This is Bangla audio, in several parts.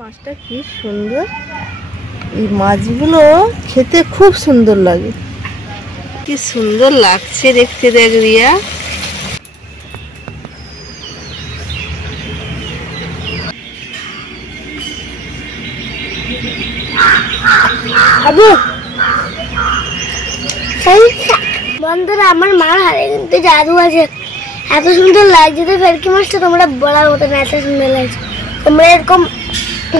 মাছটা কি সুন্দর, এই মাছগুলো খেতে খুব সুন্দর লাগে। কি সুন্দর লাগছে দেখতে, দেখ রিয়া। বন্ধুরা, আমার মার হাতে কিন্তু জাদু আছে। এত সুন্দর লাগছে তো ভেটকি মাছটা, তোমরা বলার মতো না, এত সুন্দর লাগছে। তোমরা এরকম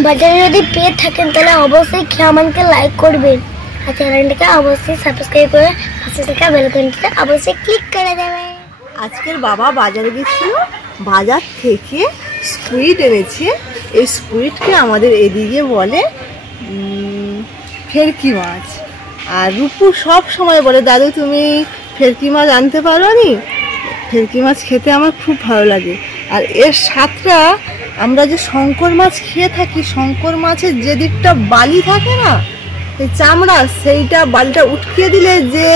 বাজারে যদি পেয়ে থাকেন তাহলে অবশ্যই আমাকে লাইক করবেন আর চ্যানেলটাকে অবশ্যই সাবস্ক্রাইব করে পাশে থাকা বেল আইকনটা অবশ্যই ক্লিক করে দেবেন। আজকের বাবা বাজারে গেছিল, বাজার থেকে স্কুইড এনেছে। এই স্কুইডকে আমাদের এদিকে বলে ফেরকি মাছ। আর রূপু সব সময় বলে, দাদু তুমি ফেরকি মাছ আনতে পারো নি? ফেরকি মাছ খেতে আমার খুব ভালো লাগে। আর এর স্বাদটা, আমরা যে শঙ্কর মাছ খেয়ে থাকি, শঙ্কর মাছের যে দিকটা বালি থাকে না, এই চামড়া, সেইটা বালিটা উটকিয়ে দিলে যে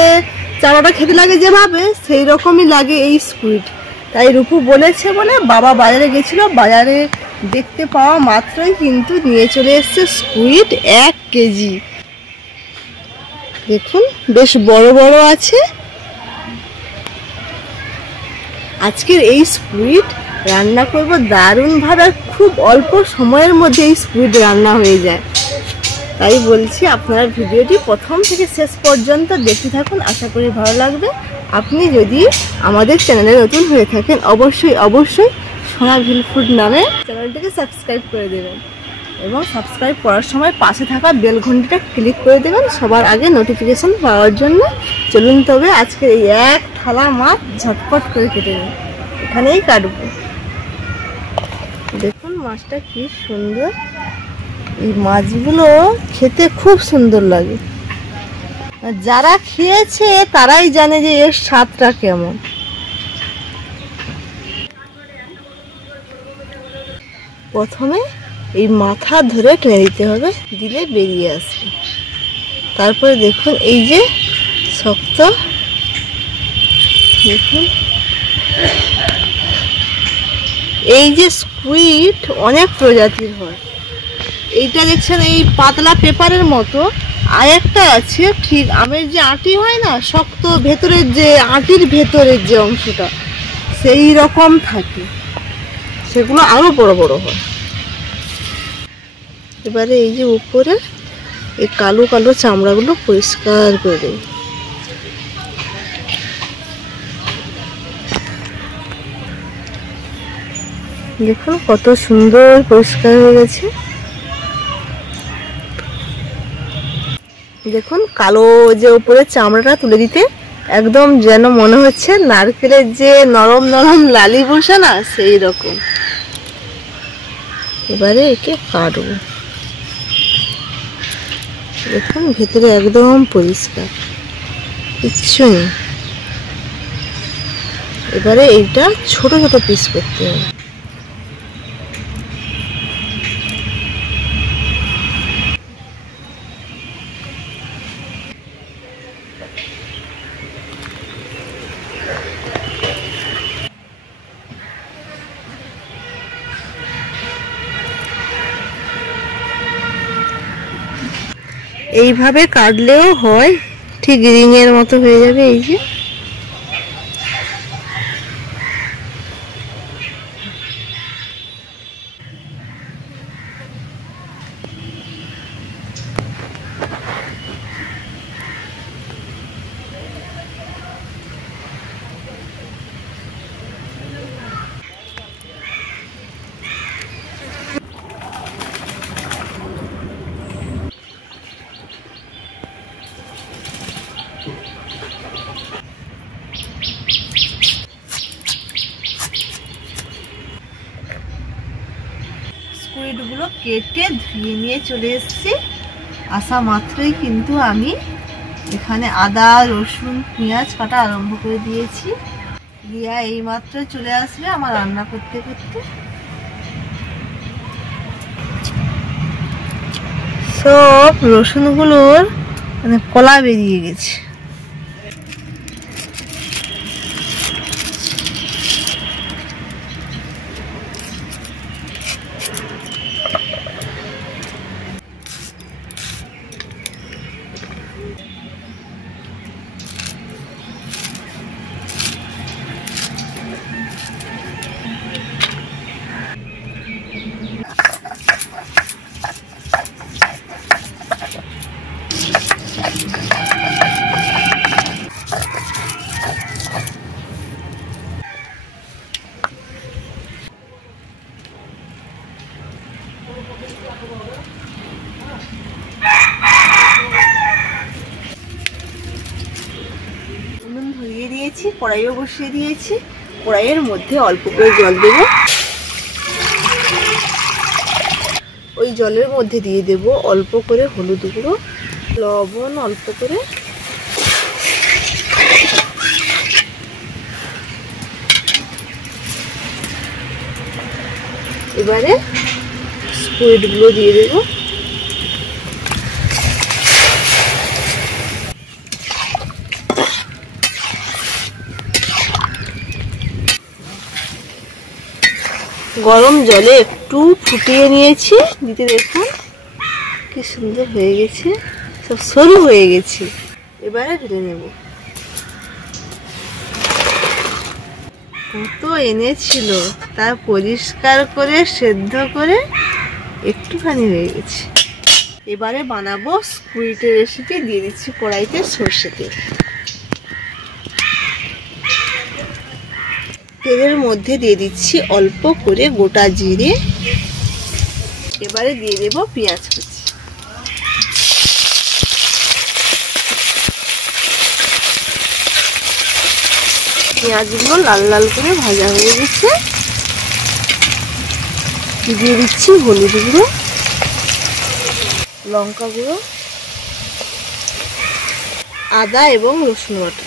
চামড়াটা খেতে লাগে যেভাবে, সেই রকমই লাগে এই স্কুইড। তাই রূপু বলেছে বলে বাবা বাজারে গেছিল, বাজারে দেখতে পাওয়া মাত্রই কিন্তু নিয়ে চলে এসছে স্কুইড 1 কেজি। দেখুন বেশ বড় বড় আছে। আজকের এই স্কুইড রান্না করব দারুণভাবে, আর খুব অল্প সময়ের মধ্যে এই স্কুইড রান্না হয়ে যায়। তাই বলছি আপনারা ভিডিওটি প্রথম থেকে শেষ পর্যন্ত দেখতে থাকুন, আশা করি ভালো লাগবে। আপনি যদি আমাদের চ্যানেলে নতুন হয়ে থাকেন অবশ্যই অবশ্যই সোনাভিল ফুড নামে চ্যানেলটিকে সাবস্ক্রাইব করে দেবেন, এবং সাবস্ক্রাইব করার সময় পাশে থাকা বেল ঘন্টিটা ক্লিক করে দেবেন সবার আগে নোটিফিকেশন পাওয়ার জন্য। চলুন তবে আজকে এই এক থালা মাছ ঝটপট করে কেটে নিন, এখানেই কাটবো। দেখুন মাছটা কি সুন্দর, এই মাছগুলো খেতে খুব সুন্দর লাগে। যারা খেয়েছে তারাই জানে যে এর স্বাদটা কেমন। প্রথমে এই মাথা ধরে টেনে দিতে হবে, দিলে বেরিয়ে আসবে। তারপরে দেখুন এই যে শক্ত, দেখুন এই যে স্কুইড অনেক প্রজাতির হয়। এইটা দেখছেন এই পাতলা পেপারের মতো, আর একটা আছে ঠিক আমের যে আটি হয় না, শক্ত ভেতরের যে আটির ভেতরের যে অংশটা সেই রকম থাকে, সেগুলো আরো বড় বড় হয়। এবারে এই যে উপরে এই কালো কালো চামড়াগুলো পরিষ্কার করে দেব। দেখুন কত সুন্দর পরিষ্কার হয়ে গেছে। দেখুন কালো যে উপরে চামড়াটা তুলে দিতে একদম যেন মনে হচ্ছে নারকেলের যে নরম নরম লালি বসে না, সেই রকম। এবারে একে কাটবো। দেখুন ভেতরে একদম পরিষ্কার, কিচ্ছু নেই। এবারে এইটা ছোট ছোট পিস করতে হবে। এইভাবে কাটলেও হয়, ঠিক রিংয়ের মতো হয়ে যাবে। এই যে স্কুইডগুলো কেটে ধুয়ে নিয়ে চলে এসেছি। আসা মাত্রই কিন্তু আমি এখানে আদা রসুন পেঁয়াজ কাটা আরম্ভ করে দিয়েছি। রিয়া এই মাত্র চলে আসবে আমার রান্না করতে করতে। সব রসুনগুলোর মানে কলা বেরিয়ে গেছে। উনুন ধরিয়ে দিয়েছি, কড়াইও বসিয়ে দিয়েছি। কড়াইয়ের মধ্যে অল্প করে জল দেব। ওই জলের মধ্যে দিয়ে দেব অল্প করে হলুদ গুঁড়ো, লবণ অল্প করে, এবারে স্কুইডগুলো দিয়ে দেব। গরম জলে একটু ফুটিয়ে নিয়েছি, দিতে দেখুন কি সুন্দর হয়ে গেছে, সব সরু হয়ে গেছে। এবারে ঢেলে নেব। কত এনেছিল, তা পরিষ্কার করে সেদ্ধ করে একটুখানি হয়ে গেছে। এবারে বানাবো স্কুইডের রেসিপি। দিয়ে দিচ্ছি কড়াইতে সর্ষে তেল। তেলের মধ্যে দিয়ে দিচ্ছি অল্প করে গোটা জিরে। এবারে দিয়ে দেব পেঁয়াজ কুচি। পেঁয়াজগুলো লাল লাল করে ভাজা হয়ে গেছে। দিয়ে দিচ্ছি হলুদ গুঁড়ো, লঙ্কা গুঁড়ো, আদা এবং রসুন বাটা।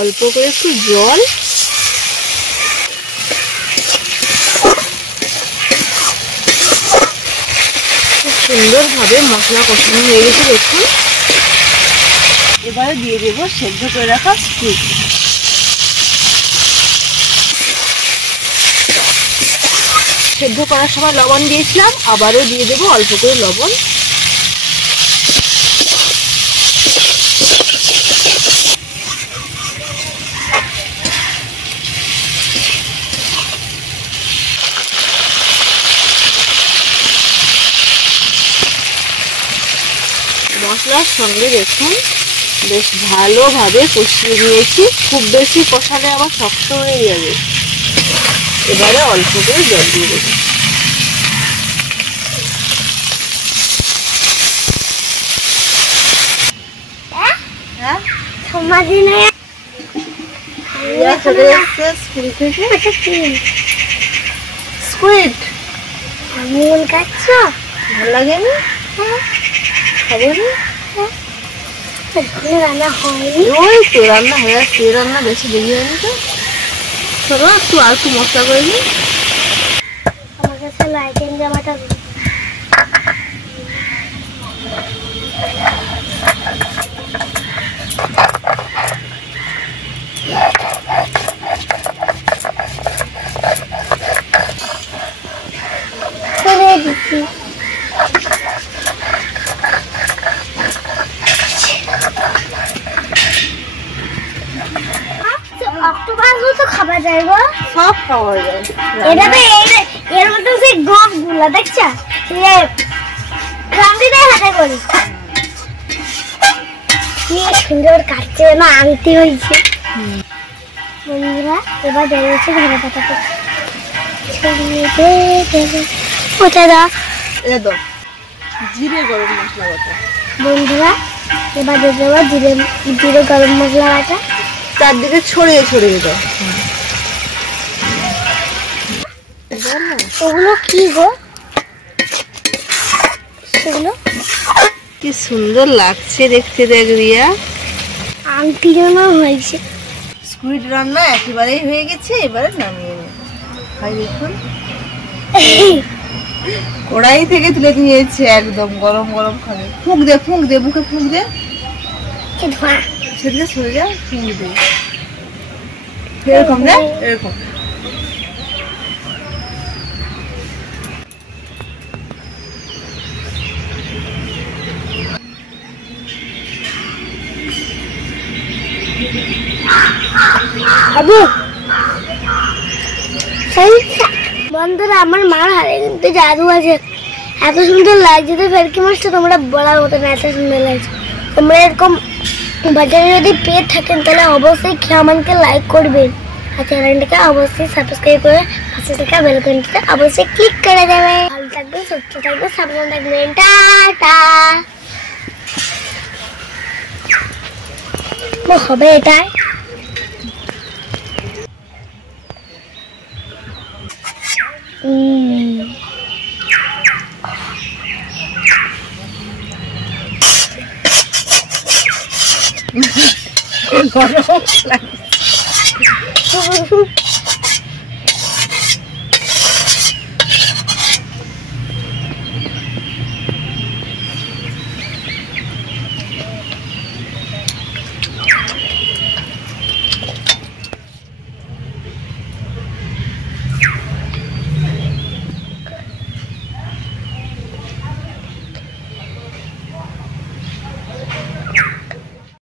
অল্প করে একটু জল, সুন্দরভাবে মশলা কষানো হয়ে গেছে দেখুন। এবারে দিয়ে দেবো সেদ্ধ করে রাখা স্কুইড। সেদ্ধ করার সময় লবণ দিয়েছিলাম, আবারও দিয়ে দেবো অল্প করে লবণ। মশলার সঙ্গে দেখুন বেশ ভালোভাবে কষিয়ে নিয়েছি। খুব বেশি কষালে আবার শক্ত হয়ে যাবে। এবারে অল্প করে জল দিয়ে দেবো। স্কুইড ভালো লাগেনি? রান্না হয়নি, ওই তো রান্না হয়ে আসছে। রান্না বেশি দেরি হয়নি তো। চলো একটু আর একটু মশলা করে দিই। আমার কাছে লাইটেন জামাটা করে দিচ্ছি। অক্টোপাসও তো খাওয়া যায় গো, সব খাওয়া যায়। এটা তো এর মধ্যে সেই গোপগুলো দেখছো, রামদিদাই হাতে করি কি সুন্দর কাটছে না, আংটি হয়েছে। বন্ধুরা এবার বেরিয়েছে ধরে পাতাতে কোথায় দাও, এটা দাও জিরে গরম মশলা বাটা। বন্ধুরা এবার দিয়ে দেবো জিরে গরম মশলা বাটা, চারদিকে ছড়িয়ে ছড়িয়ে দাও। ওগুলো কি গো, সেগুলো কি সুন্দর লাগছে দেখতে, দেখ রিয়া আংটি যেন হয়েছে। স্কুইড রান্না একেবারেই হয়ে গেছে, এবারে নামিয়ে নেব। খাই দেখুন, কড়াই থেকে তুলে নিয়েছে একদম গরম গরম খাবে। ফুঁক দে, ফুঁক দে, বুকে ফুঁক দে, সেদিকে সরে যা, ফুঁক দে। এরকম না, এরকম বন্ধুরা আমার মার হাতে কিন্তু জাদু আছে। এত সুন্দর লাগছে তো ভেটকি মাছটা, তোমরা বলার মতো না, এত সুন্দর লাগছে। তোমরা এরকম বাজারে যদি পেয়ে থাকেন তাহলে অবশ্যই খেয়ে আমাকে লাইক করবেন আর চ্যানেলটাকে অবশ্যই সাবস্ক্রাইব করে পাশে থাকা বেল আইকনটা অবশ্যই ক্লিক করে দেবেন। ভালো থাকবেন, সুস্থ থাকবেন, সাবধানে থাকবেন। টাটা। হবে এটাই গরম লাগছে।